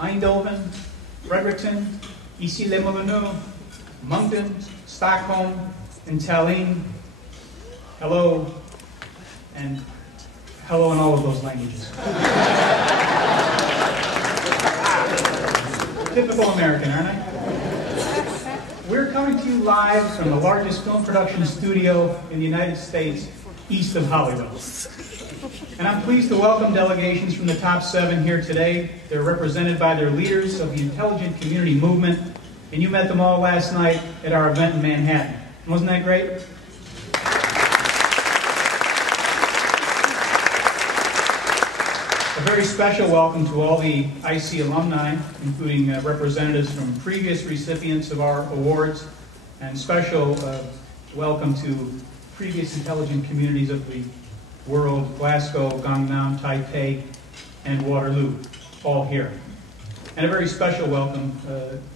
Eindhoven, Fredericton, Issy-les-Moulineaux, Moncton, Stockholm, and Tallinn. Hello, and hello in all of those languages. Typical American, aren't I? We're coming to you live from the largest film production studio in the United States, east of Hollywood. And I'm pleased to welcome delegations from the top 7 here today. They're represented by their leaders of the intelligent community movement, and you met them all last night at our event in Manhattan. Wasn't that great? A very special welcome to all the IC alumni, including representatives from previous recipients of our awards, and special welcome to previous intelligent communities of the world, Glasgow, Gangnam, Taipei, and Waterloo, all here. And a very special welcome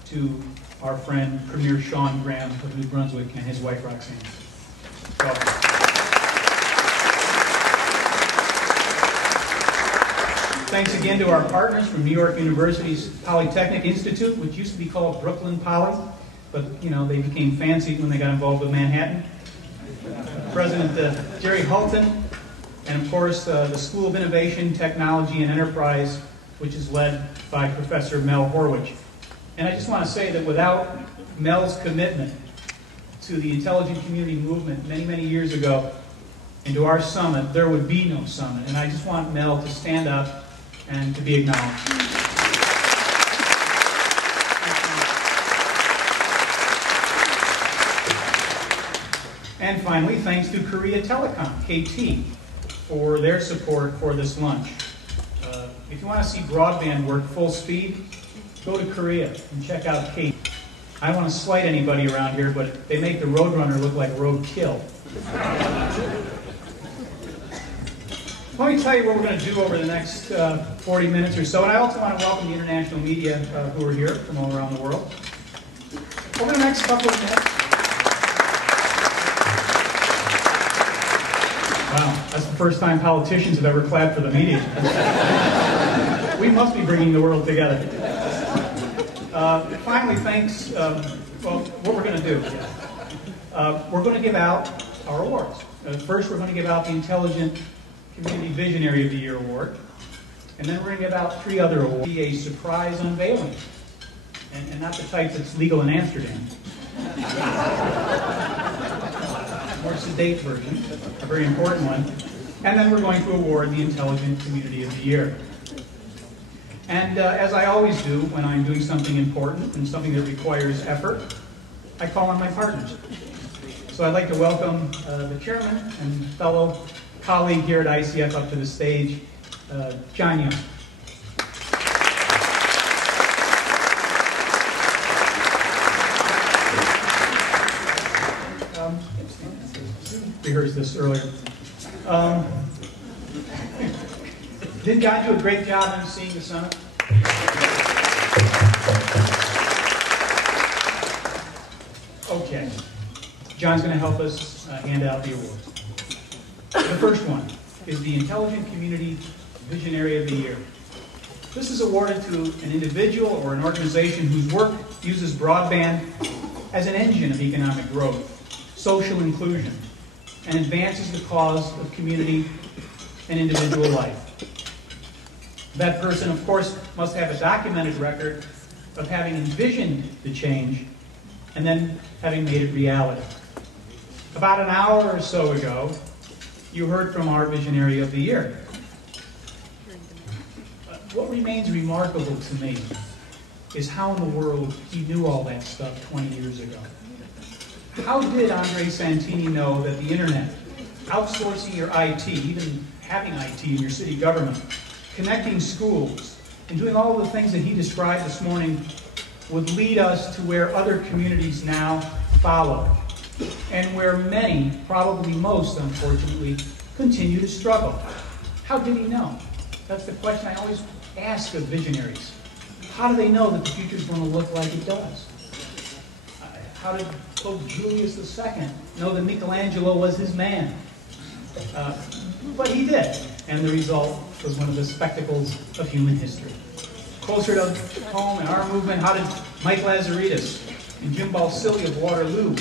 to our friend, Premier Sean Graham of New Brunswick, and his wife, Roxanne. Welcome. Thanks again to our partners from New York University's Polytechnic Institute, which used to be called Brooklyn Poly, but you know they became fancy when they got involved with Manhattan. President Jerry Hulton, and of course the School of Innovation, Technology, and Enterprise, which is led by Professor Mel Horwich. And I just want to say that without Mel's commitment to the intelligent community movement many, many years ago, and to our summit, there would be no summit. And I just want Mel to stand up and to be acknowledged. And finally, thanks to Korea Telecom, KT, for their support for this lunch. If you want to see broadband work full speed, go to Korea and check out KT. I don't want to slight anybody around here, but they make the Roadrunner look like roadkill. Let me tell you what we're going to do over the next 40 minutes or so. And I also want to welcome the international media who are here from all around the world. Over the next couple of minutes. Wow, that's the first time politicians have ever clapped for the media. We must be bringing the world together. Finally, thanks. Well, what we're going to do, we're going to give out our awards. First, we're going to give out the Intelligent Community Visionary of the Year Award. And then we're going to give out 3 other awards. A surprise unveiling. And not the type that's legal in Amsterdam. More sedate version, a very important one. And then we're going to award the Intelligent Community of the Year. And as I always do when I'm doing something important and something that requires effort, I call on my partners. So I'd like to welcome the chairman and fellow colleague here at ICF up to the stage, John Young. Rehearsed this earlier. Didn't John do a great job emceeing the summit? Okay. John's going to help us hand out the awards. The first one is the Intelligent Community Visionary of the Year. This is awarded to an individual or an organization whose work uses broadband as an engine of economic growth, social inclusion, and advances the cause of community and individual life. That person, of course, must have a documented record of having envisioned the change and then having made it reality. About an hour or so ago, you heard from our Visionary of the Year. What remains remarkable to me is how in the world he knew all that stuff 20 years ago. How did Andre Santini know that the internet, outsourcing your IT, even having IT in your city government, connecting schools, and doing all the things that he described this morning would lead us to where other communities now follow, and where many, probably most unfortunately, continue to struggle? How did he know? That's the question I always ask of visionaries. How do they know that the future is going to look like it does? How did Pope Julius II know that Michelangelo was his man? But he did, and the result was one of the spectacles of human history. Closer to home in our movement, how did Mike Lazaridis and Jim Balsillie of Waterloo,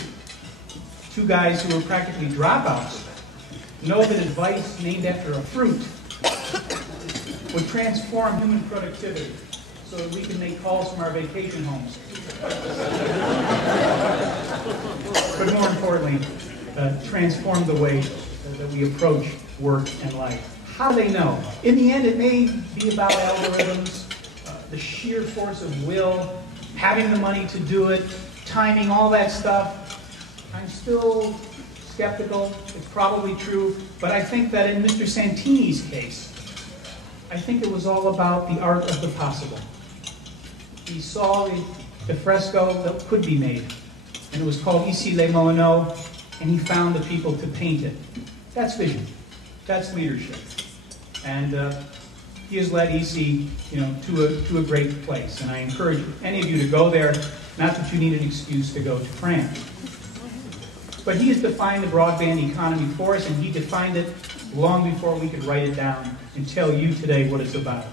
two guys who were practically dropouts, know that advice named after a fruit would transform human productivity so that we can make calls from our vacation homes? But more importantly, transform the way that we approach work and life. How do they know? In the end, it may be about algorithms, the sheer force of will, having the money to do it, timing, all that stuff. I'm still skeptical. It's probably true. But I think that in Mr. Santini's case, I think it was all about the art of the possible. He saw the fresco that could be made, and it was called Ici les Moineaux, and he found the people to paint it. That's vision. That's leadership. And he has led EC, to a great place. And I encourage any of you to go there, not that you need an excuse to go to France. But he has defined the broadband economy for us, and he defined it long before we could write it down and tell you today what it's about.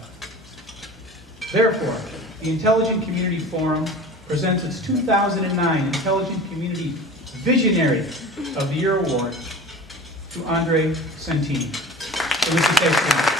Therefore, the Intelligent Community Forum presents its 2009 Intelligent Community Visionary of the Year Award to Andre Santini. So Mr. Santini.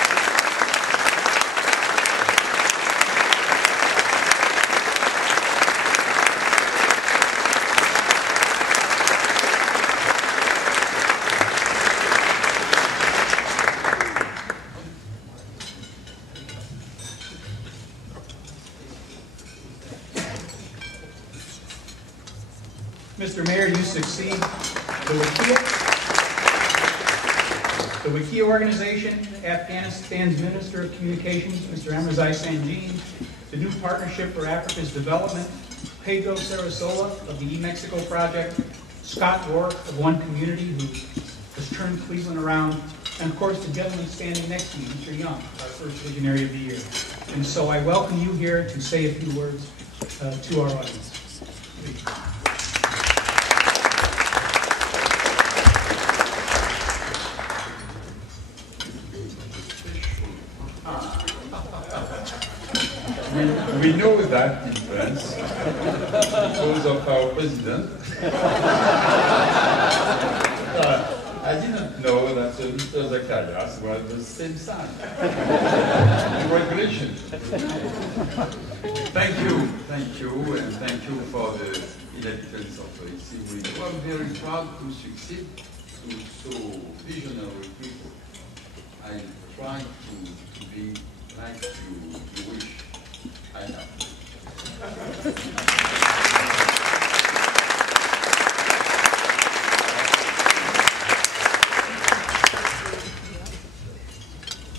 Mr. Mayor, you succeed the Wikia organization, Afghanistan's Minister of Communications, Mr. Emrazai Sanjin, the New Partnership for Africa's Development, Pedro Sarasola of the eMexico Project, Scott Rourke of One Community, who has turned Cleveland around, and of course the gentleman standing next to me, Mr. Young, our first Visionary of the Year. And so I welcome you here to say a few words to our audience. Please. We know that in France because of our president. I didn't know that Mr. Zacharias was the same sign. Congratulations. Thank you, and thank you for the inhabitants of ICF. We are very proud to succeed to so visionary people. I try to be like you wish. I know.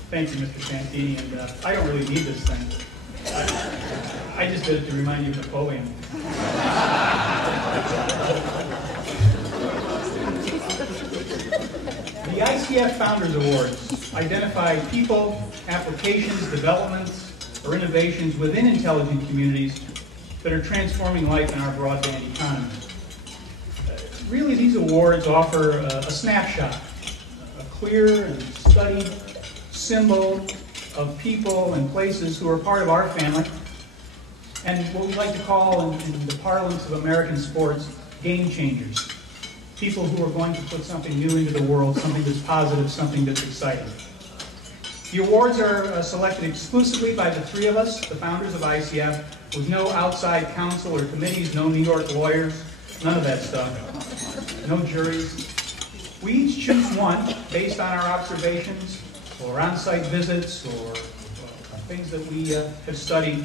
Thank you, Mr. Santini, and I don't really need this thing. I just did it to remind you of Napoleon. The ICF Founders Awards identify people, applications, developments, or innovations within intelligent communities that are transforming life in our broadband economy. Really, these awards offer a snapshot, a clear and studied symbol of people and places who are part of our family, and what we like to call, in the parlance of American sports, game changers. People who are going to put something new into the world, something that's positive, something that's exciting. The awards are selected exclusively by the three of us, the founders of ICF, with no outside counsel or committees, no New York lawyers, none of that stuff, no juries. We each choose one based on our observations or on-site visits or things that we have studied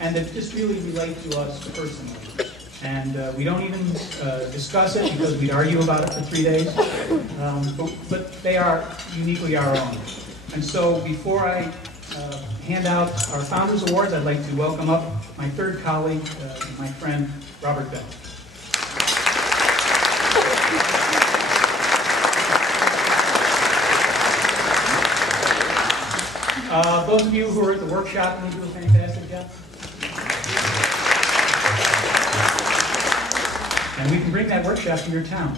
and that just really relate to us personally. And we don't even discuss it because we'd argue about it for 3 days, but they are uniquely our own. And so before I hand out our Founders Awards, I'd like to welcome up my third colleague, my friend, Robert Bell. Those of you who are at the workshop, will you do a fantastic job? And we can bring that workshop to your town.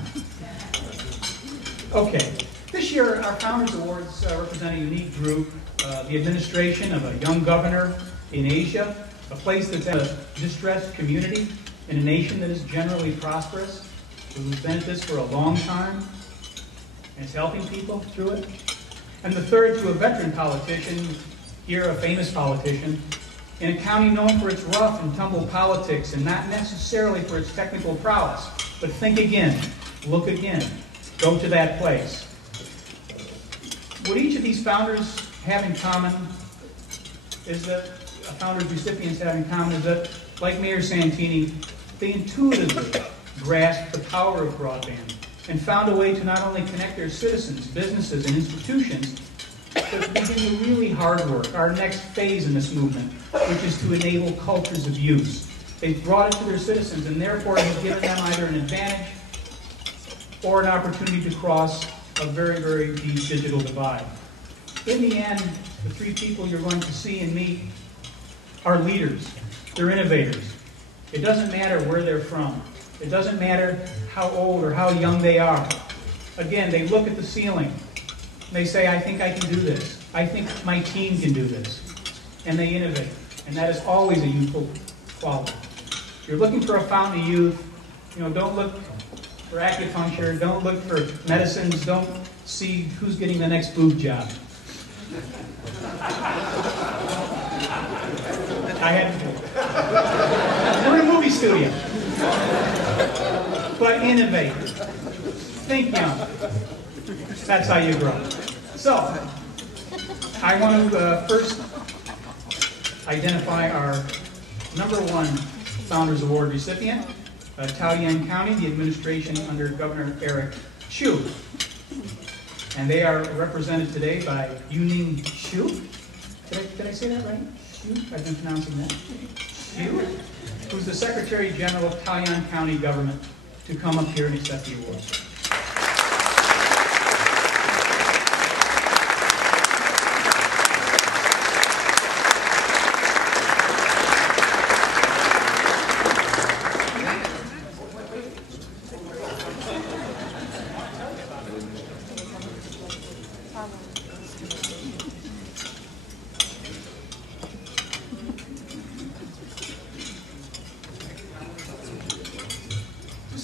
Okay. This year, our Founders Awards represent a unique group, the administration of a young governor in Asia, a place that's a distressed community in a nation that is generally prosperous, who's been at this for a long time, and is helping people through it. And the third, to a veteran politician, here a famous politician, in a county known for its rough and tumble politics and not necessarily for its technical prowess. But think again, look again, go to that place. What each of these founders have in common is that, founders recipients have in common is that, like Mayor Santini, they intuitively grasped the power of broadband and found a way to not only connect their citizens, businesses, and institutions, but to begin the really hard work, our next phase in this movement, which is to enable cultures of use. They've brought it to their citizens and therefore have given them either an advantage or an opportunity to cross a very, very deep digital divide. In the end, the three people you're going to see and meet are leaders. They're innovators. It doesn't matter where they're from. It doesn't matter how old or how young they are. Again, they look at the ceiling and they say, I think I can do this. I think my team can do this. And they innovate. And that is always a youthful quality. If you're looking for a fountain of youth, don't look for acupuncture, don't look for medicines, don't see who's getting the next boob job. I had to. We're in a movie studio. But innovate. Think young. That's how you grow. So, I want to first identify our #1 Founders Award recipient, Taoyuan County, the administration under Governor Eric Chu. And they are represented today by Yuning Xu. Did I say that right? Xu? I've been pronouncing that. Xu, who's the Secretary General of Taoyuan County Government, to come up here and accept the award.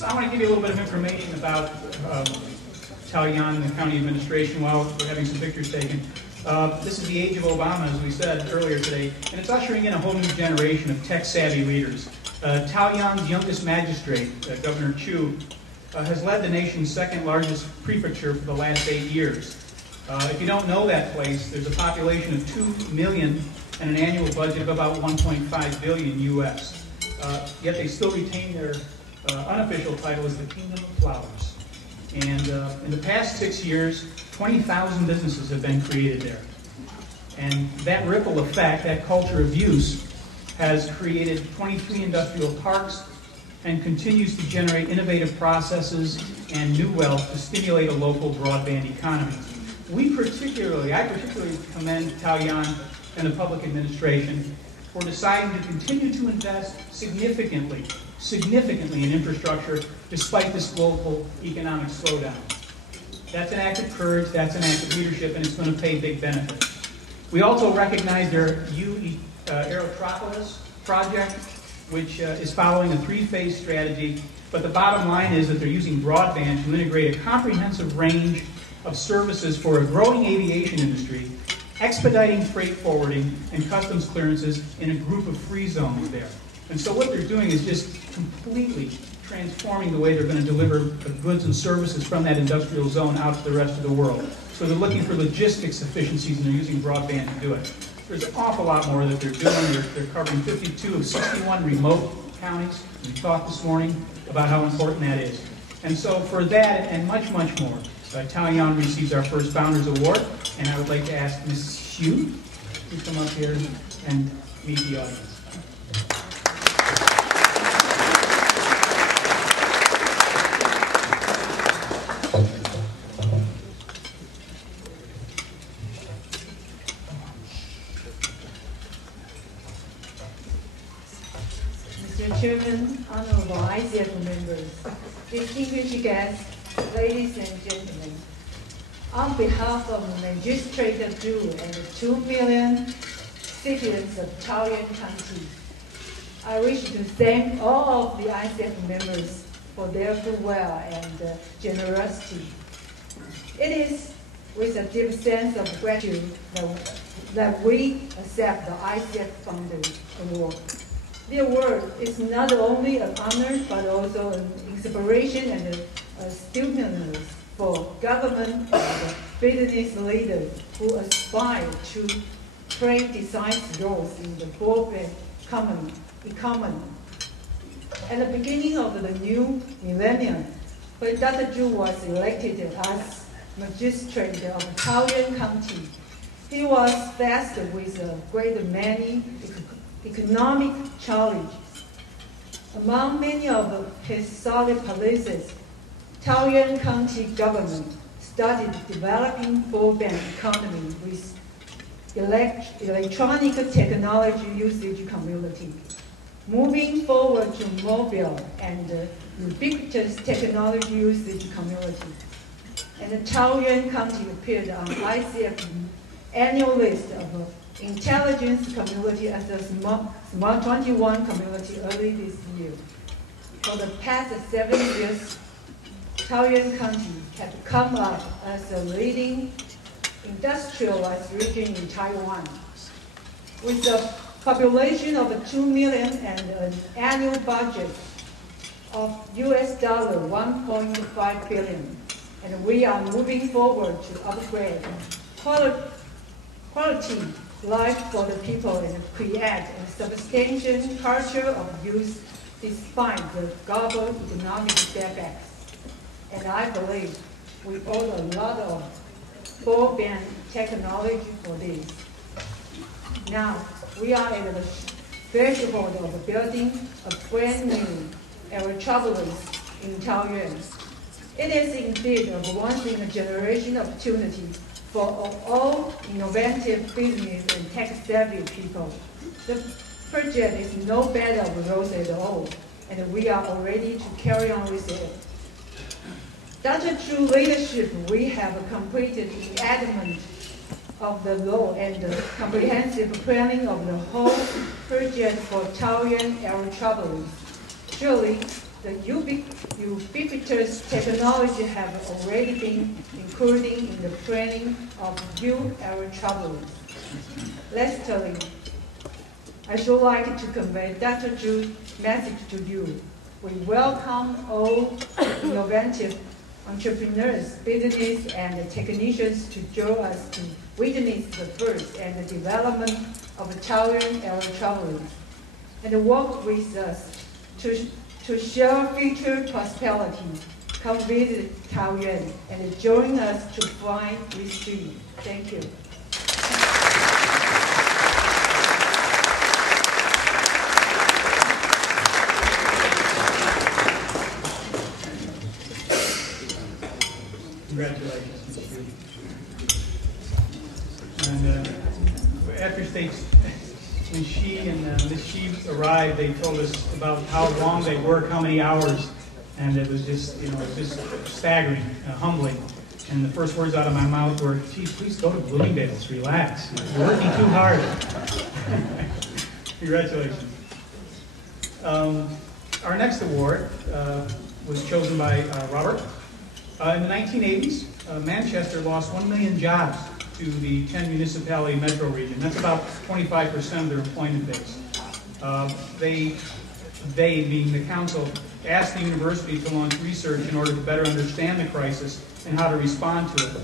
I want to give you a little bit of information about Taoyuan and the county administration while we're having some pictures taken. This is the age of Obama, as we said earlier today, and it's ushering in a whole new generation of tech-savvy leaders. Taoyuan's youngest magistrate, Governor Chu, has led the nation's second largest prefecture for the last 8 years. If you don't know that place, there's a population of 2 million and an annual budget of about 1.5 billion US. Yet they still retain their unofficial title as the Kingdom of Flowers. And in the past 6 years, 20,000 businesses have been created there. And that ripple effect, that culture of use, has created 23 industrial parks and continues to generate innovative processes and new wealth to stimulate a local broadband economy. I particularly commend Taoyuan and the public administration for deciding to continue to invest significantly in infrastructure despite this global economic slowdown. That's an act of courage, that's an act of leadership, and it's going to pay big benefits. We also recognize their Aerotropolis project, which is following a 3-phase strategy, but the bottom line is that they're using broadband to integrate a comprehensive range of services for a growing aviation industry, expediting freight forwarding and customs clearances in a group of free zones there. And so what they're doing is just completely transforming the way they're going to deliver the goods and services from that industrial zone out to the rest of the world. So they're looking for logistics efficiencies, and they're using broadband to do it. There's an awful lot more that they're doing. They're covering 52 of 61 remote counties. We talked this morning about how important that is. And so for that and much, much more, Taoyuan receives our first Founders Award, and I would like to ask Ms. Xu to come up here and meet the audience. Mr. Chairman, honorable ICF members, distinguished guests, ladies and gentlemen, on behalf of Magistrate Drew and the 2,600,000 citizens of Taoyuan County. I wish to thank all of the ICF members for their goodwill and generosity. It is with a deep sense of gratitude that we accept the ICF Founders Award. The award is not only an honor, but also an inspiration and a stimulus for government and business leaders who aspire to play decisive roles in the broadband economy. At the beginning of the new millennium, when Dr. Zhu was elected as magistrate of Taoyuan County, he was faced with a great many economic challenges. Among many of his solid policies, Taoyuan County government started developing broadband economy with electronic technology usage community, moving forward to mobile and ubiquitous technology usage community. And Taoyuan County appeared on ICF annual list of intelligence community as a Smart 21 community early this year. For the past 7 years, Taoyuan County has come up as a leading industrialized region in Taiwan. With a population of 2 million and an annual budget of US $1.5 billion. And we are moving forward to upgrade quality life for the people and create a substantial culture of use despite the global economic setbacks. And I believe we owe a lot of broadband technology for this. Now, we are at the threshold of building a brand new aerotropolis in Taoyuan. It is indeed a once-in-a-generation opportunity for all innovative business and tech-savvy people. The project is no bed of roses at all, and we are all ready to carry on with it. Dr. Zhu's leadership, we have completed the enactment of the law and the comprehensive planning of the whole project for Taoyuan aerotropolis. Surely, the ubiquitous technology have already been included in the planning of new aerotropolis. Lastly, I should like to convey Dr. Zhu's message to you. We welcome all innovative entrepreneurs, business, and technicians to join us to witness the birth and the development of Taoyuan aerotropolis and work with us to share future prosperity. Come visit Taoyuan and join us to fly with dreams. Thank you. Congratulations, Ms. Xu. And after states, when she and Ms. Xu arrived, they told us about how long they work, how many hours, and it was just, it was just staggering, humbling. And the first words out of my mouth were, "Geez, please go to Bloomingdale's, relax. You're working too hard." Congratulations. Our next award was chosen by Robert. In the 1980s, Manchester lost 1 million jobs to the 10 municipality metro region. That's about 25% of their employment base. They, being the council, asked the university to launch research in order to better understand the crisis and how to respond to it.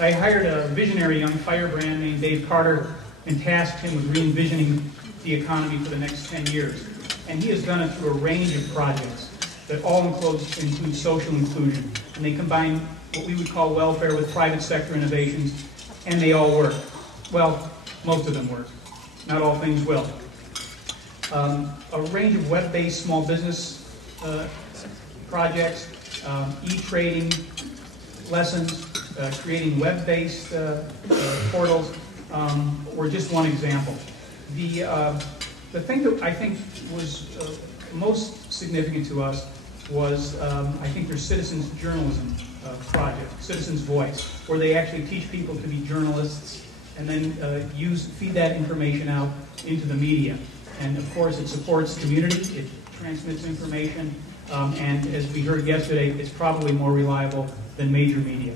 I hired a visionary young firebrand named Dave Carter and tasked him with re-envisioning the economy for the next 10 years. And he has done it through a range of projects that all include social inclusion. And they combine what we would call welfare with private sector innovations, and they all work. Well, most of them work. Not all things will. A range of web-based small business projects, e-trading lessons, creating web-based portals were just one example. The thing that I think was most significant to us was, I think, their citizens journalism project, Citizens Voice, where they actually teach people to be journalists and then feed that information out into the media. And of course, it supports community, it transmits information, and as we heard yesterday, it's probably more reliable than major media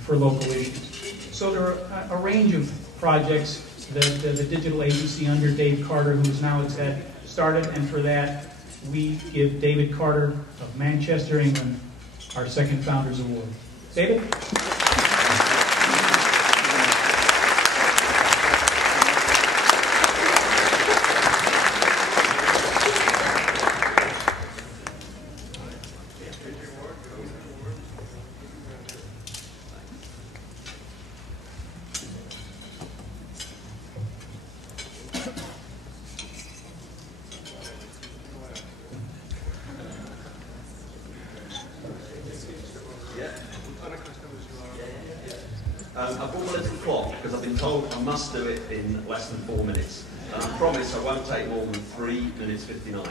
for local issues. So there are a range of projects that the digital agency under Dave Carter, who is now its head, started, and for that, we give David Carter of Manchester, England, our second Founders Award. David? I brought my little clock because I've been told I must do it in less than 4 minutes. And I promise I won't take more than 3 minutes 59.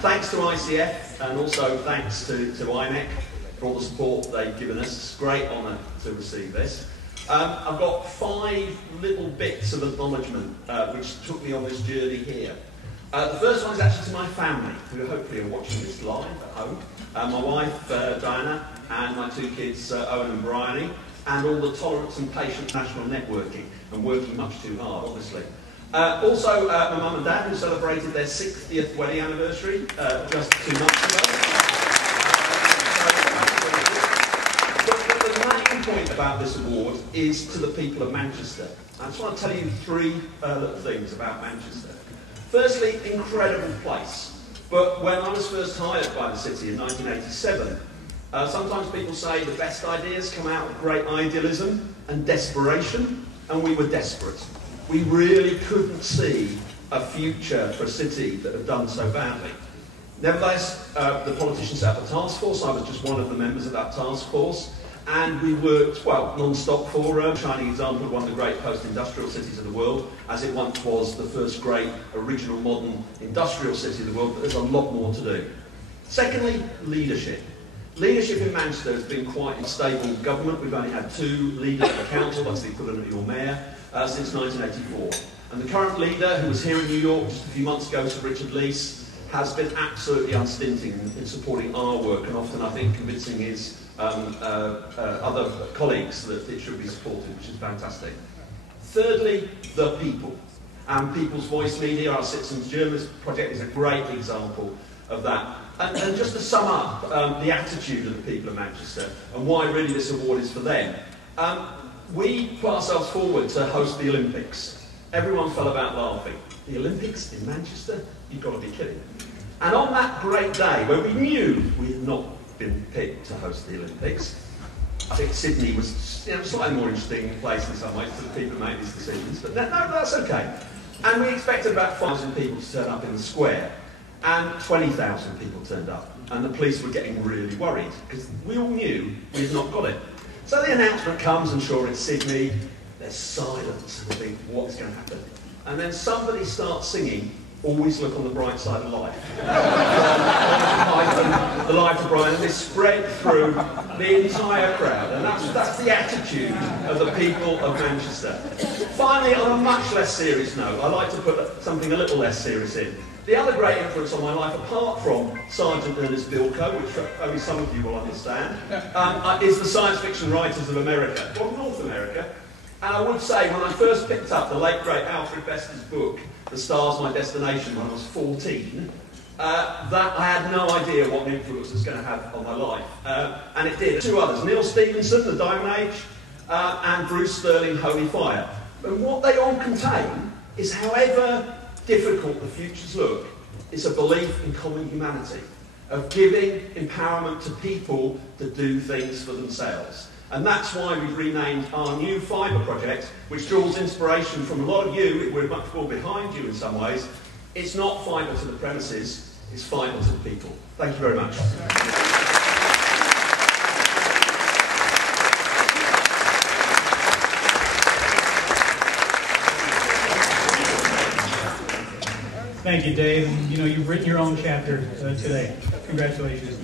Thanks to ICF and also thanks to IMEC for all the support they've given us. It's a great honour to receive this. I've got 5 little bits of acknowledgement which took me on this journey here. The first one is actually to my family, who hopefully are watching this live at home. My wife, Diana, and my 2 kids, Owen and Bryony, and all the Tolerance and Patient National Networking, and working much too hard, obviously. Also, my mum and dad, who celebrated their 60th wedding anniversary just 2 months ago. But the main point about this award is to the people of Manchester. I just want to tell you 3 little things about Manchester. Firstly, incredible place. But when I was first hired by the city in 1987, sometimes people say the best ideas come out of great idealism and desperation, and we were desperate. We really couldn't see a future for a city that had done so badly. Nevertheless, the politicians set up a task force. I was just one of the members of that task force, and we worked, well, non-stop for a shining example of one of the great post-industrial cities of the world, as it once was the first great original modern industrial city of the world, but there's a lot more to do. Secondly, leadership. Leadership in Manchester has been quite unstable government. We've only had 2 leaders of the council, that's the equivalent of your mayor, since 1984. And the current leader, who was here in New York just a few months ago, Sir Richard Leese, has been absolutely unstinting in supporting our work, and often, I think, convincing his other colleagues that it should be supported, which is fantastic. Thirdly, the people. And People's Voice Media, our citizens journalist project, is a great example of that. And just to sum up the attitude of the people of Manchester and why really this award is for them, we put ourselves forward to host the Olympics. Everyone fell about laughing. The Olympics in Manchester? You've got to be kidding. And on that great day, when we knew we had not been picked to host the Olympics, I think Sydney was slightly more interesting place in some ways to the people who made these decisions, but no, that's okay. And we expected about 5,000 people to turn up in the square, and 20,000 people turned up, and the police were getting really worried, because we all knew we had not got it. So the announcement comes, and sure, it's Sydney, there's silence, and we think, what's going to happen? And then somebody starts singing, "Always look on the bright side of life." The life of Brian, and this spread through the entire crowd, and that's the attitude of the people of Manchester. Finally, on a much less serious note, I like to put something a little less serious in. The other great influence on my life, apart from Sergeant Ernest Bilko, which only some of you will understand, is the science fiction writers of America, well, North America. And I would say, when I first picked up the late great Alfred Bester's book, The Star's My Destination, when I was 14, that I had no idea what an influence it was going to have on my life. And it did. 2 others, Neil Stephenson, The Diamond Age, and Bruce Sterling, Holy Fire. And what they all contain is, however difficult the futures look, it's a belief in common humanity, of giving empowerment to people to do things for themselves. And that's why we've renamed our new fibre project, which draws inspiration from a lot of you. We're much more behind you in some ways. It's not fibre to the premises, it's fibre to the people. Thank you very much. Thank you, Dave. You know, you've written your own chapter today. Congratulations.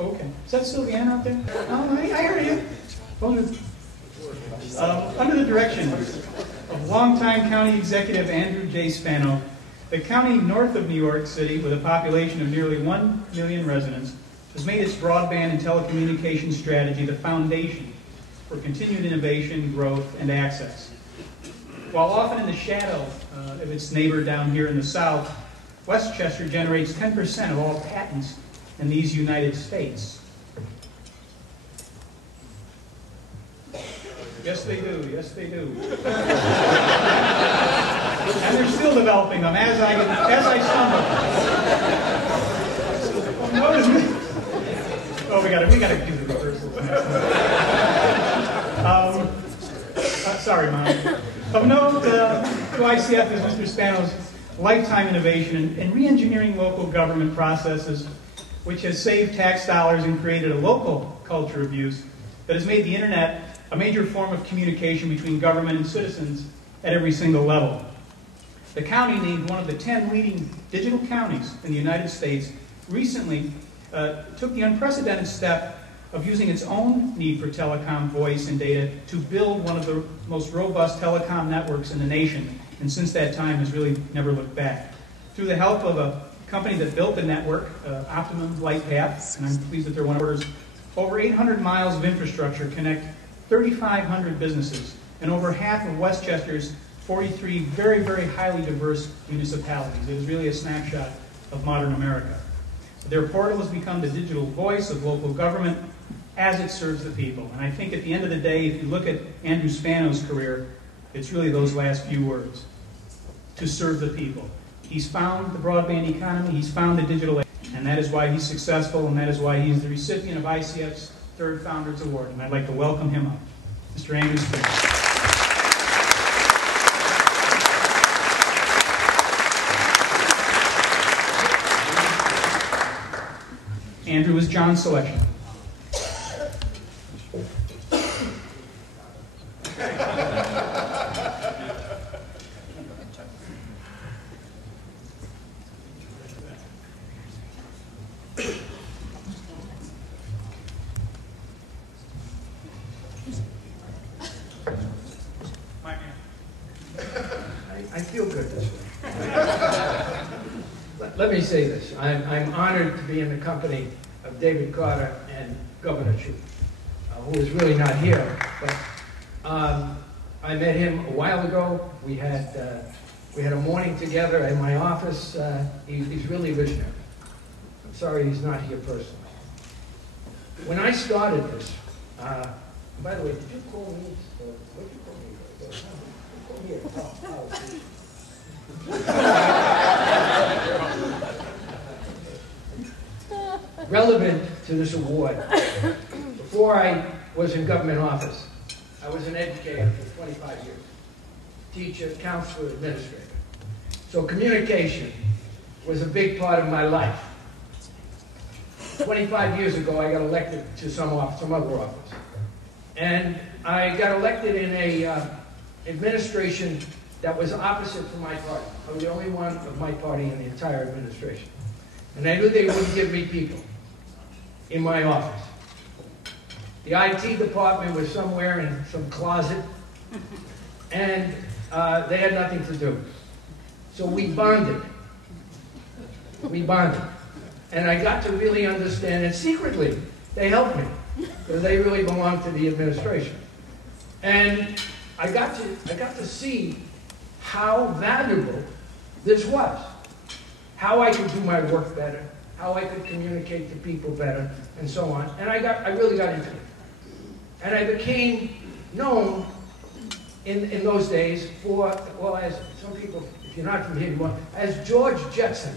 Okay. Is that still the end out there? Oh, I hear you. Under the direction of longtime County Executive Andrew J. Spano, the county north of New York City, with a population of nearly 1 million residents, has made its broadband and telecommunications strategy the foundation for continued innovation, growth, and access. While often in the shadow of its neighbor down here in the south, Westchester generates 10% of all patents in these United States. Yes, they do. Yes, they do. And they're still developing them as I stumble. Oh, we got to do the rehearsals. Sorry, Mom. Of note to ICF is Mr. Spano's lifetime innovation in re-engineering local government processes, which has saved tax dollars and created a local culture of use that has made the internet a major form of communication between government and citizens at every single level. The county, named one of the 10 leading digital counties in the United States, recently took the unprecedented step of using its own need for telecom voice and data to build one of the most robust telecom networks in the nation, and since that time has really never looked back. Through the help of a company that built the network, Optimum Lightpath, and I'm pleased that they're one of ours, over 800 miles of infrastructure connect 3,500 businesses and over half of Westchester's 43 very, very highly diverse municipalities. It is really a snapshot of modern America. Their portal has become the digital voice of local government as it serves the people. And I think at the end of the day, if you look at Andrew Spano's career, it's really those last few words: to serve the people. He's found the broadband economy, he's found the digital age, and that is why he's successful, and that is why he's the recipient of ICF's third Founders Award. And I'd like to welcome him up. Mr. Andrew Spano. Andrew is John's selection. I feel good this way. Let me say this. I'm honored to be in the company of David Carter and Governor Chu, who is really not here. But I met him a while ago. We had a morning together in my office. He's really visionary. I'm sorry he's not here personally. When I started this, by the way, did you call me? What did you call me? Call me relevant to this award, before I was in government office, I was an educator for 25 years. Teacher, counselor, administrator. So communication was a big part of my life. 25 years ago, I got elected to some other office. And I got elected in a administration that was opposite from my party. I was the only one of my party in the entire administration. And I knew they wouldn't give me people in my office. The IT department was somewhere in some closet, and they had nothing to do. So we bonded. We bonded. And I got to really understand, and secretly, they helped me, because they really belonged to the administration. And I got to see how valuable this was, how I could do my work better, how I could communicate to people better, and so on. And I really got into it. And I became known in those days for, well, as some people, if you're not from here anymore, as George Jetson,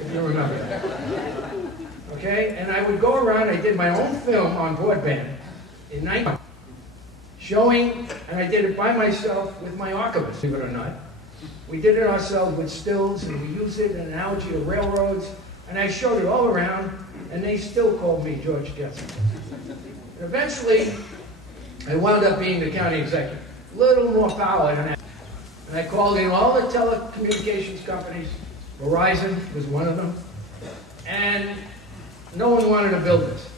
if you remember that. Okay? And I would go around, I did my own film on broadband in 1990, showing, and I did it by myself with my archivist, believe it or not. We did it ourselves with stills, and we used it in an analogy of railroads, and I showed it all around, and they still called me George Jetson. And eventually, I wound up being the county executive. A little more power than that. And I called in all the telecommunications companies. Verizon was one of them. And no one wanted to build this.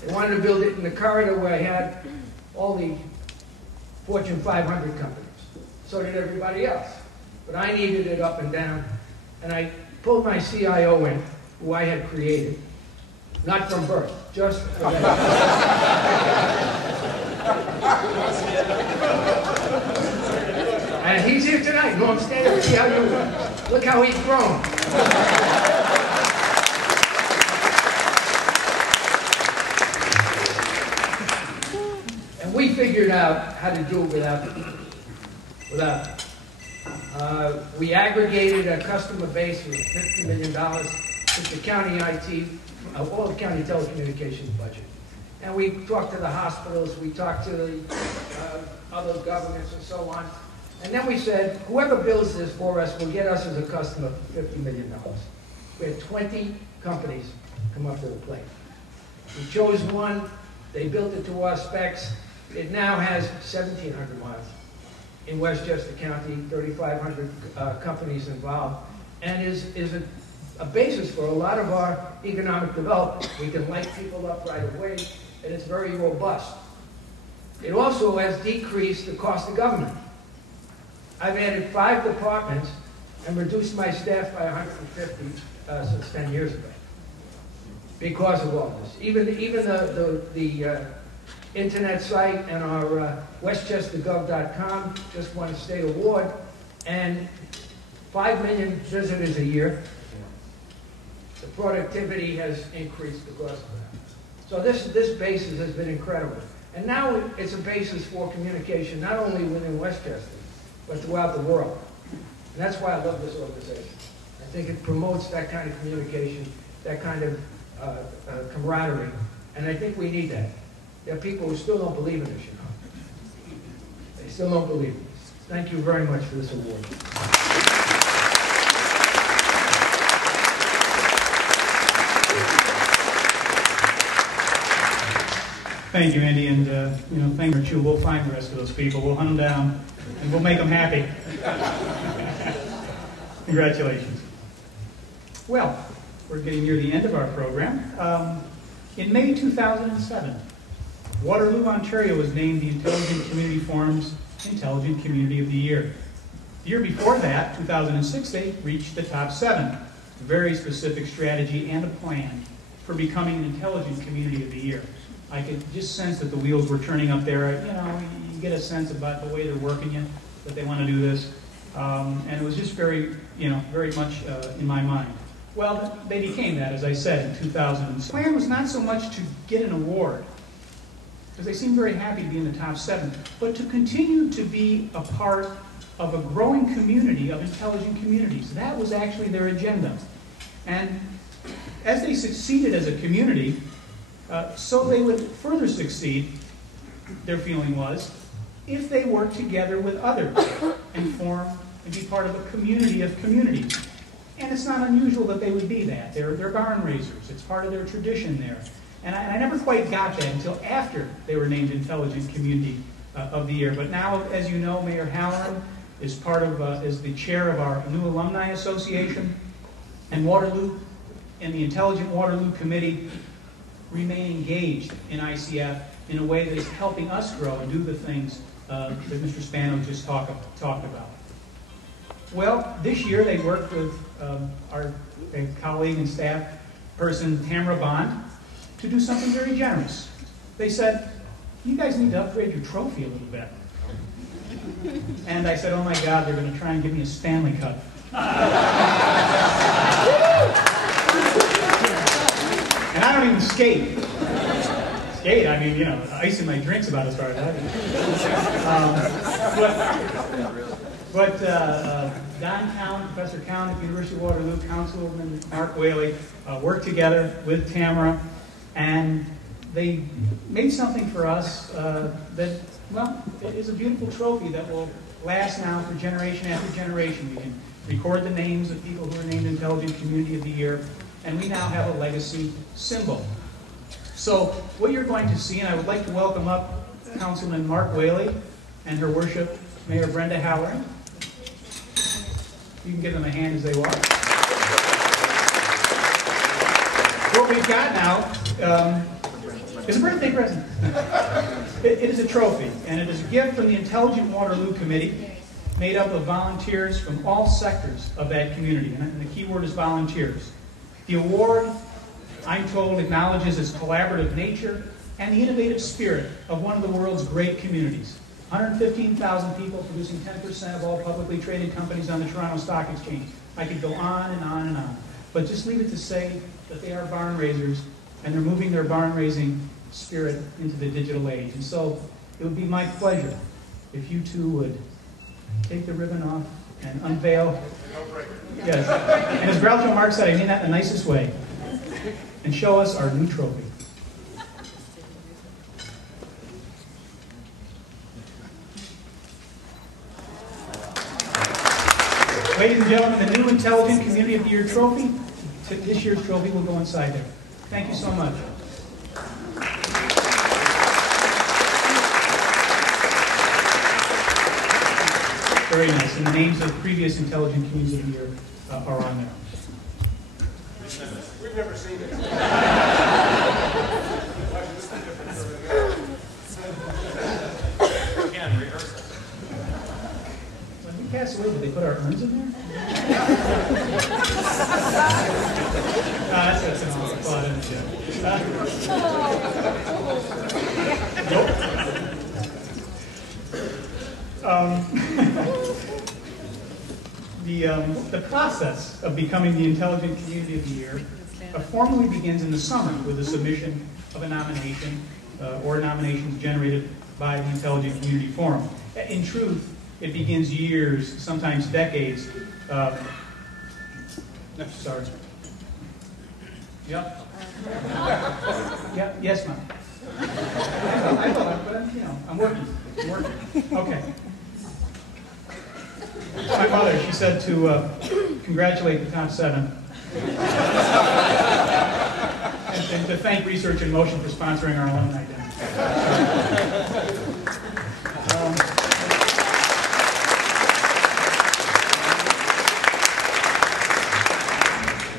They wanted to build it in the corridor where I had all the Fortune 500 companies. So did everybody else. But I needed it up and down. And I pulled my CIO in, who I had created. Not from birth, just for that. And he's here tonight. Norm, stand up, see how you look how he's grown. And we figured out how to do it without we aggregated a customer base of $50 million with the county IT, all the county telecommunications budget. And we talked to the hospitals, we talked to the other governments and so on. And then we said, whoever builds this for us will get us as a customer $50 million. We had 20 companies come up to the plate. We chose one, they built it to our specs. It now has 1,700 miles in Westchester County, 3,500 companies involved, and is a basis for a lot of our economic development. We can light people up right away, and it's very robust. It also has decreased the cost of government. I've added 5 departments and reduced my staff by 150 since 10 years ago because of all this. Even the internet site and our westchestergov.com just won a state award, and 5 million visitors a year. The productivity has increased because of that. So this basis has been incredible. And now it's a basis for communication, not only within Westchester, but throughout the world. And that's why I love this organization. I think it promotes that kind of communication, that kind of camaraderie, and I think we need that. There are people who still don't believe in this, you know. They still don't believe in this. Thank you very much for this award. Thank you, Andy, and thank you. We'll find the rest of those people. We'll hunt them down, and we'll make them happy. Congratulations. Well, we're getting near the end of our program. In May 2007, Waterloo, Ontario was named the Intelligent Community Forum's Intelligent Community of the Year. The year before that, 2006, they reached the top 7. A very specific strategy and a plan for becoming an Intelligent Community of the Year. I could just sense that the wheels were turning up there. You get a sense about the way they're working you, that they want to do this. And it was just very much in my mind. Well, they became that, as I said, in 2006. The plan was not so much to get an award, because they seemed very happy to be in the top 7, but to continue to be a part of a growing community of intelligent communities. That was actually their agenda. And as they succeeded as a community, so they would further succeed, their feeling was, if they worked together with others and form and be part of a community of communities. And it's not unusual that they would be that. They're barn raisers. It's part of their tradition there. And I never quite got that until after they were named Intelligent Community of the Year. But now, as you know, Mayor Halloran is is the chair of our new Alumni Association, and Waterloo and the Intelligent Waterloo Committee remain engaged in ICF in a way that is helping us grow and do the things that Mr. Spano just talked about. Well, this year they worked with our colleague and staff person, Tamara Bond, to do something very generous. They said, you guys need to upgrade your trophy a little bit. And I said, oh my God, they're going to try and give me a Stanley Cup. And I don't even skate. I mean, ice in my drink's about as far as I can. Don Cowan, Professor Cowan at the University of Waterloo, Councilman Mark Whaley worked together with Tamara, and they made something for us that, well, it is a beautiful trophy that will last now for generation after generation. We can record the names of people who are named Intelligent Community of the Year, and we now have a legacy symbol. So what you're going to see, and I would like to welcome up Councilman Mark Whaley and Her Worship Mayor Brenda Halloran. You can give them a hand as they walk. What we've got now It's a birthday present. It is a trophy, and it is a gift from the Intelligent Waterloo Committee, made up of volunteers from all sectors of that community, and the key word is volunteers. The award, I'm told, acknowledges its collaborative nature and the innovative spirit of one of the world's great communities. 115,000 people producing 10% of all publicly traded companies on the Toronto Stock Exchange. I could go on and on and on. But just leave it to say that they are barn raisers, and they're moving their barn raising spirit into the digital age. And so it would be my pleasure if you two would take the ribbon off and unveil. Yes. And as Groucho Marx said, I mean that in the nicest way. And show us our new trophy. Ladies and gentlemen, the new Intelligent Community of the Year trophy, this year's trophy will go inside there. Thank you so much. Very nice. And the names of previous Intelligent Communities of the Year are on there. We've never seen it. Again, rehearse it. When we pass away, did they put our urns in there? That's an awesome thought, isn't it? The process of becoming the Intelligent Community of the Year formally begins in the summer with the submission of a nomination or nominations generated by the Intelligent Community Forum. In truth, it begins years, sometimes decades. Sorry. Yep. Yep. Yes, ma'am. I thought, but I'm working. Okay. My mother, she said to congratulate the top 7 and to thank Research in Motion for sponsoring our alumni dinner.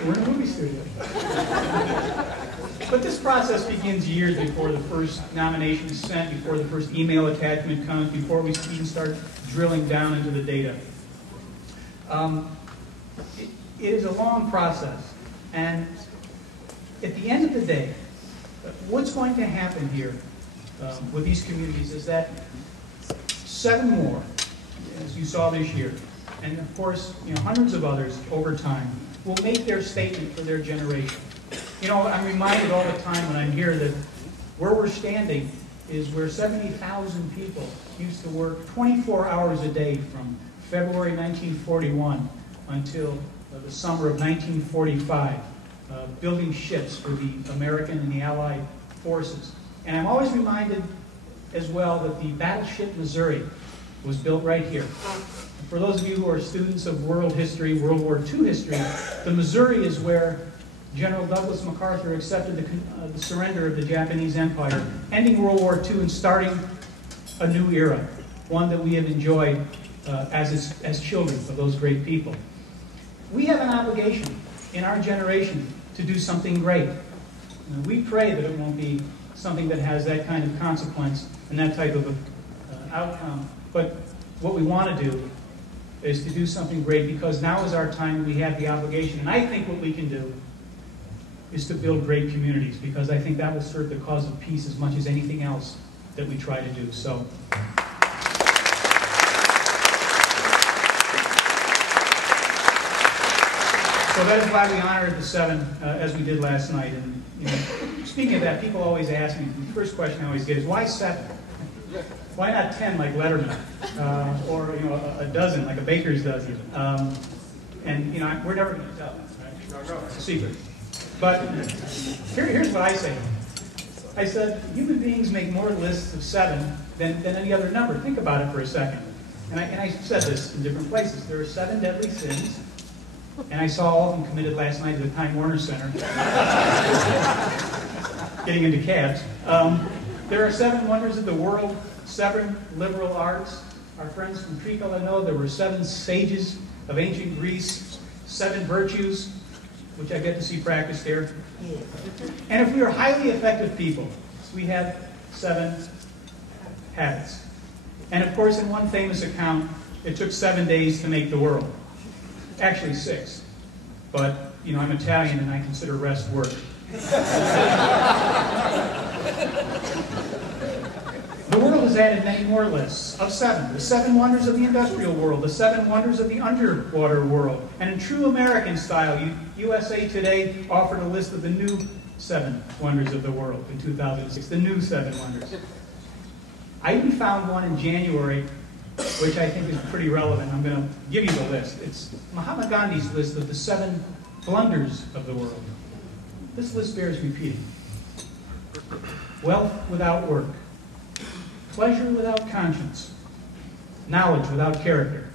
We're in a movie studio. But this process begins years before the first nomination is sent, before the first email attachment comes, before we even start drilling down into the data. It is a long process, and at the end of the day, what's going to happen here with these communities is that 7 more, as you saw this year, and of course, hundreds of others over time, will make their statement for their generation. I'm reminded all the time when I'm here that where we're standing is where 70,000 people used to work 24 hours a day from February 1941 until the summer of 1945, building ships for the American and the Allied forces. And I'm always reminded as well that the battleship Missouri was built right here. For those of you who are students of world history, World War II history, the Missouri is where General Douglas MacArthur accepted the surrender of the Japanese Empire, ending World War II and starting a new era, one that we have enjoyed as children of those great people. We have an obligation in our generation to do something great. We pray that it won't be something that has that kind of consequence and that type of outcome, but what we want to do is to do something great, because now is our time and we have the obligation. And I think what we can do is to build great communities, because I think that will serve the cause of peace as much as anything else that we try to do. So that is why we honored the 7 as we did last night. And speaking of that, people always ask me, the first question I always get is, why 7? Why not 10 like Letterman? Or a dozen like a baker's dozen? And we're never going to tell, right? It's a secret. But here's what I say. I said, human beings make more lists of 7 than any other number. Think about it for a second. And I said this in different places. There are 7 deadly sins. And I saw all of them committed last night at the Time Warner Center. Getting into cabs. There are 7 wonders of the world, 7 liberal arts. Our friends from Tricola know there were 7 sages of ancient Greece, 7 virtues, which I get to see practiced here. And if we are highly effective people, we have 7 habits. And of course, in one famous account, it took 7 days to make the world. Actually 6. But, you know, I'm Italian and I consider rest work. The world has added many more lists of 7. The 7 wonders of the industrial world, the 7 wonders of the underwater world. And in true American style, USA Today offered a list of the new 7 wonders of the world in 2006, the new 7 wonders. I even found one in January, which I think is pretty relevant. I'm going to give you the list. It's Mahatma Gandhi's list of the 7 blunders of the world. This list bears repeating. Wealth without work. Pleasure without conscience. Knowledge without character.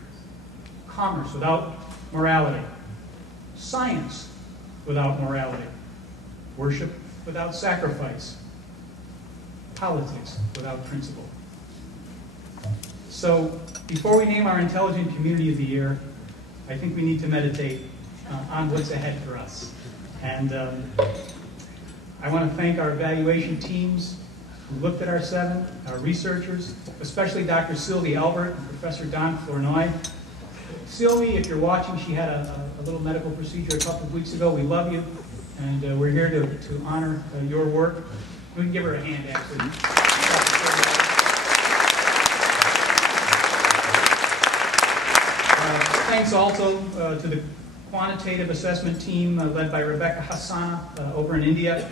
Commerce without morality. Science without morality. Worship without sacrifice. Politics without principle. So, before we name our Intelligent Community of the Year, I think we need to meditate on what's ahead for us. And I want to thank our evaluation teams who looked at our 7, our researchers, especially Dr. Sylvie Albert and Professor Don Flournoy. Sylvie, if you're watching, she had a little medical procedure a couple of weeks ago. We love you, and we're here to honor your work. We can give her a hand, actually. Thanks also to the quantitative assessment team led by Rebecca Hassana over in India,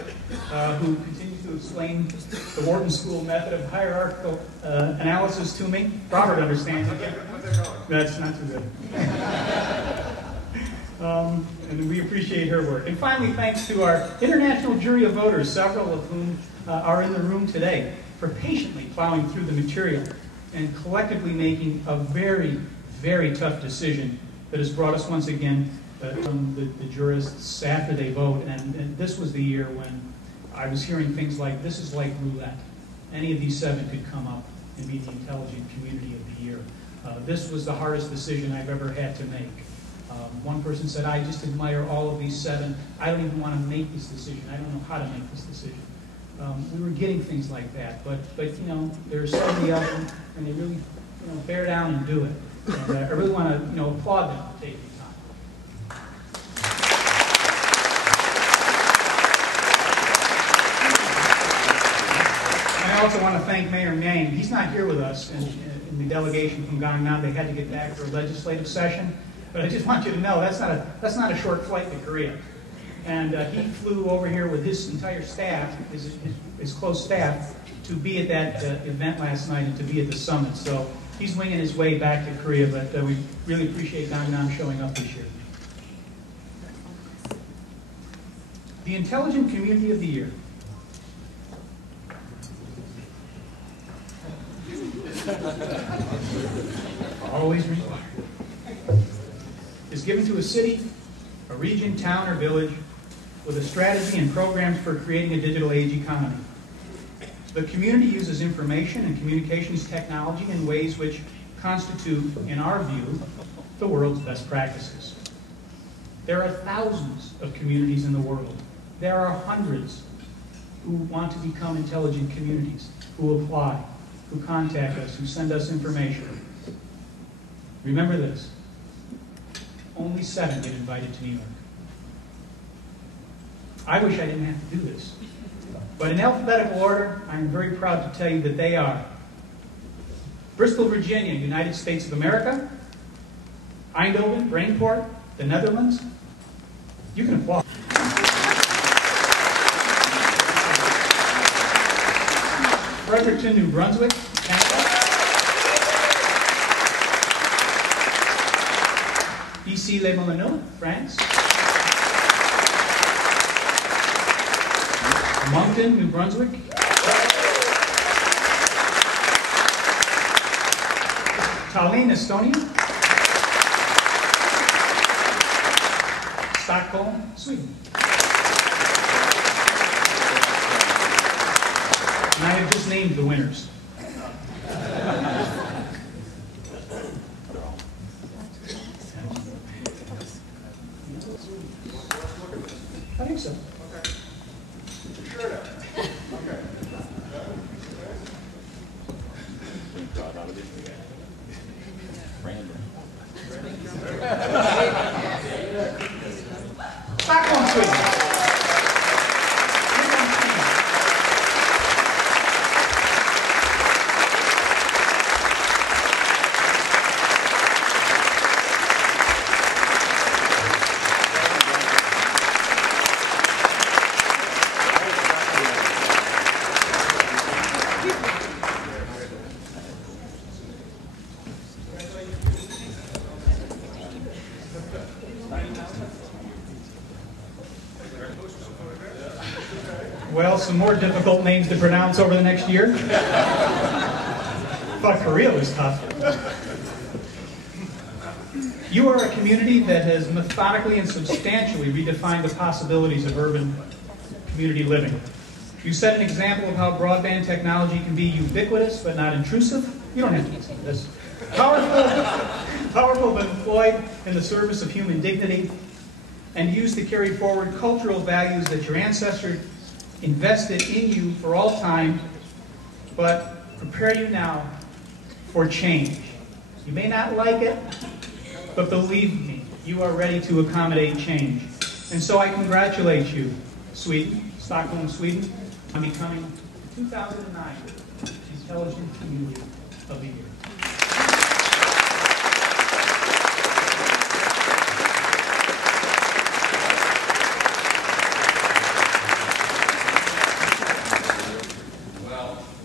who continues to explain the Wharton School method of hierarchical analysis to me. Robert understands it. That's not too good. And we appreciate her work. And finally, thanks to our international jury of voters, several of whom are in the room today, for patiently plowing through the material and collectively making a very, very tough decision that has brought us once again from the jurists after they vote. And this was the year when I was hearing things like, this is like roulette. Any of these 7 could come up and be the Intelligent Community of the Year. This was the hardest decision I've ever had to make. One person said, I just admire all of these 7. I don't even want to make this decision. I don't know how to make this decision. We were getting things like that, but you know, there are 70 of them, and they really bear down and do it. And I really want to applaud them for taking the time. And I also want to thank Mayor Mang. He's not here with us in the delegation from Gangnam. They had to get back for a legislative session. But I just want you to know that's not a short flight to Korea. And he flew over here with his entire staff, his close staff, to be at that event last night and to be at the summit. So he's winging his way back to Korea, but we really appreciate Gangnam showing up this year. The Intelligent Community of the Year. Always required. Is given to a city, a region, town, or village with a strategy and programs for creating a digital age economy. The community uses information and communications technology in ways which constitute, in our view, the world's best practices. There are thousands of communities in the world. There are hundreds who want to become intelligent communities, who apply, who contact us, who send us information. Remember this. Only 7 get invited to New York. I wish I didn't have to do this. But in alphabetical order, I'm very proud to tell you that they are Bristol, Virginia, United States of America; Eindhoven, Brainport, the Netherlands. You can applaud. Fredericton, New Brunswick, Canada. Issy-les-Moulineaux, France. Moncton, New Brunswick. Tallinn, Estonia. Stockholm, Sweden. And I have just named the winners. I think so. Okay. Sure. Okay. Well, some more difficult names to pronounce over the next year. But Korea was tough. You are a community that has methodically and substantially redefined the possibilities of urban community living. You set an example of how broadband technology can be ubiquitous but not intrusive. You don't have to listen to this. Powerful but employed in the service of human dignity, and used to carry forward cultural values that your ancestors invested in you for all time, but prepare you now for change. You may not like it, but believe me, you are ready to accommodate change. And so I congratulate you, Sweden, Stockholm, Sweden, on becoming 2009 Intelligent Community of the Year.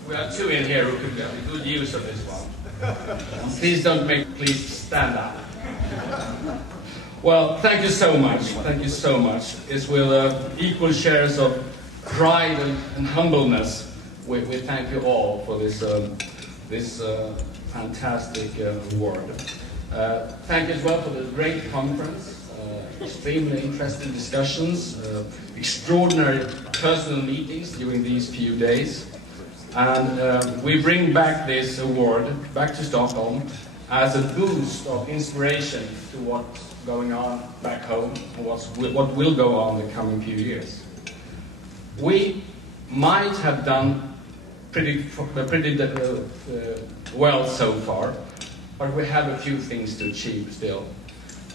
We have two in here who could get good use of this one. Please stand up. Well, thank you so much. Thank you so much. It's with equal shares of pride and humbleness. We thank you all for this fantastic award. Thank you as well for the great conference, extremely interesting discussions, extraordinary personal meetings during these few days. And we bring back this award back to Stockholm as a boost of inspiration to what's going on back home and what will go on in the coming few years. We might have done pretty well so far, but we have a few things to achieve still.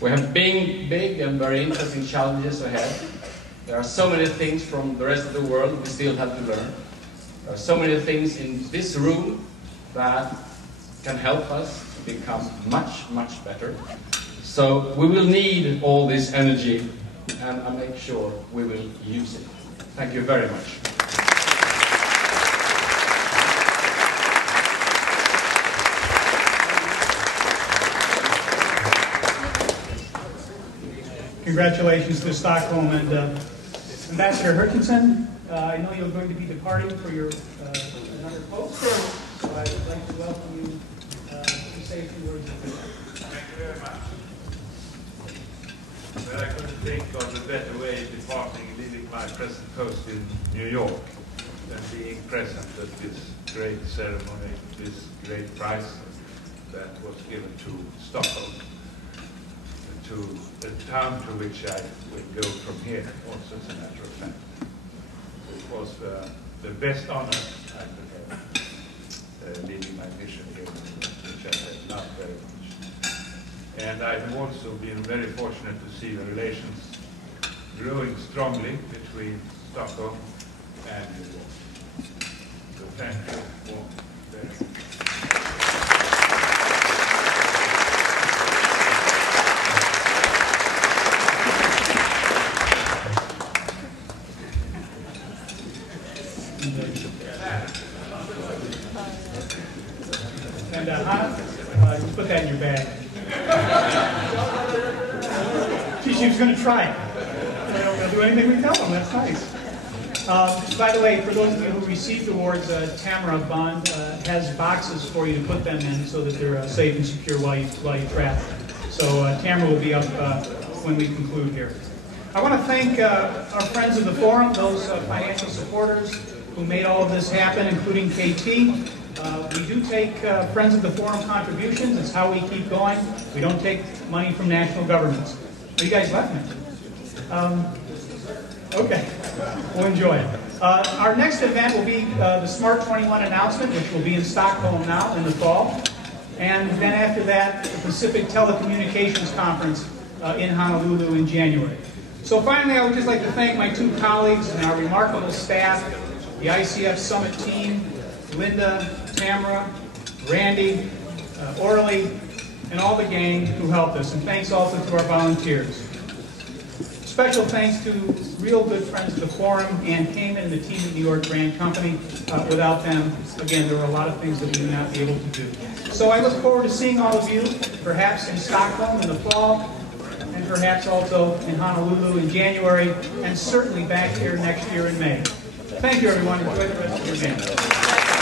We have big and very interesting challenges ahead. There are so many things from the rest of the world we still have to learn. There are so many things in this room that can help us become much, much better. So we will need all this energy, and I make sure we will use it. Thank you very much. Congratulations to Stockholm and Ambassador Hutchinson. I know you're going to be departing for your another post, so I would like to welcome you to say a few words. Thank you very much. Well, I couldn't think of a better way of departing, leaving my present post in New York, than being present at this great ceremony, this great prize that was given to Stockholm, to the town to which I will go from here, also as a matter of fact. It was the best honor I could have, leading my mission here, which I have loved very much. And I've also been very fortunate to see the relations growing strongly between Stockholm and New York. So thank you all very much. And Hannah, you put that in your bag. She was going to try it. They don't do anything we tell them. That's nice. By the way, for those of you who received awards, Tamara Bond has boxes for you to put them in so that they're safe and secure while you travel. So Tamara will be up when we conclude here. I want to thank our friends of the forum, those financial supporters who made all of this happen, including KT. We do take Friends of the Forum contributions. It's how we keep going. We don't take money from national governments. Are you guys left me? Okay, we'll enjoy it. Our next event will be the Smart 21 announcement, which will be in Stockholm now in the fall. And then after that, the Pacific Telecommunications Conference in Honolulu in January. So finally, I would just like to thank my two colleagues and our remarkable staff, the ICF Summit team, Linda, Tamara, Randy, Orly, and all the gang who helped us. And thanks also to our volunteers. Special thanks to real good friends of the forum, Ann Kamen and the team at New York Brand Company. Without them, again, there were a lot of things that we would not be able to do. So I look forward to seeing all of you, perhaps in Stockholm in the fall, and perhaps also in Honolulu in January, and certainly back here next year in May. Thank you, everyone. Enjoy the rest of your day.